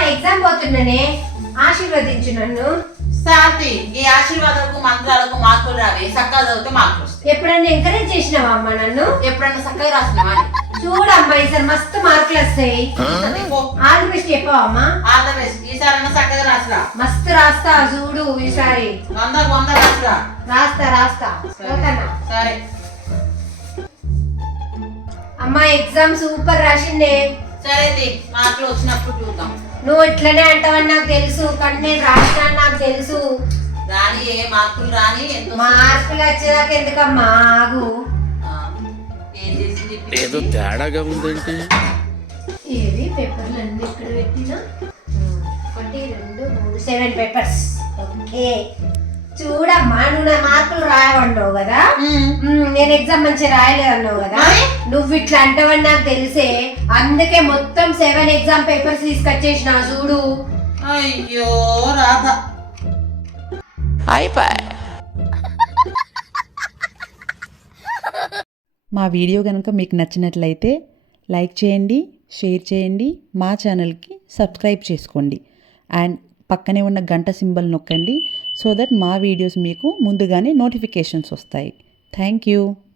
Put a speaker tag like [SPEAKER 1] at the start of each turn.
[SPEAKER 1] Exam పోతున్నానే, ఆశీర్వదించు నన్ను.
[SPEAKER 2] శాంతి, ఈ ఆశీర్వాదాలకు మంత్రాలకు మార్కులు రావి. చక్కగా చదివితే మార్కులు వస్తాయి.
[SPEAKER 1] ఎప్పుడన్నా ఎంకరేజ్ చేసినావా అమ్మ నన్ను?
[SPEAKER 2] ఎప్పుడన్నా చక్కగా రాసినావా?
[SPEAKER 1] చూడమ్మా, ఈసారి మస్తు మార్కులు వస్తాయి. ఆల్ ది బెస్ట్ చెప్పావా అమ్మా?
[SPEAKER 2] All the best. ఈసారి చక్కగా రాసిరా.
[SPEAKER 1] మస్తు రాస్తా చూడు ఈసారి.
[SPEAKER 2] 100 రాసిరా.
[SPEAKER 1] రాస్తా పోతానా?
[SPEAKER 2] సరే
[SPEAKER 1] అమ్మా, ఎగ్జామ్ సూపర్ రాసిండే.
[SPEAKER 2] సరే, మార్కులు వచ్చినప్పుడు చూద్దాం.
[SPEAKER 1] నువ్వు ఇట్లనే అంటావని నాకు తెలుసు, కానీ నేను రాసినా నాకు తెలుసు.
[SPEAKER 2] రాని ఏ మార్కులు రాని.
[SPEAKER 1] మార్కులు వచ్చేదాకా ఎందుకమ్మా, ఆగు.
[SPEAKER 2] ఏం చేసింది?
[SPEAKER 3] ఏదో తేడాగా ఉందేంటి?
[SPEAKER 1] ఏవి పేపర్లు అన్ని ఇక్కడ పెట్టినా? 1 2 3 7 పేపర్స్. ఓకే, చూడమ్మా, నువ్వు నా మార్కులు రాయవన్నావు కదా, నేను ఎగ్జామ్ మంచిగా రాయలేదు అన్నావు కదా. నువ్వు ఇట్లా అంటావని నాకు తెలిసే, అందుకే మొత్తం 7 ఎగ్జామ్ పేపర్స్ తీసుకొచ్చేసిన చూడు.
[SPEAKER 2] అయ్యో రాధ,
[SPEAKER 4] అయిపోయి.
[SPEAKER 5] మా వీడియో కనుక మీకు నచ్చినట్లయితే లైక్ చేయండి, షేర్ చేయండి, మా ఛానల్కి సబ్స్క్రైబ్ చేసుకోండి అండ్ పక్కనే ఉన్న గంట సింబల్ నొక్కండి సో దట్ మా వీడియోస్ మీకు ముందుగానే నోటిఫికేషన్స్ వస్తాయి. Thank you.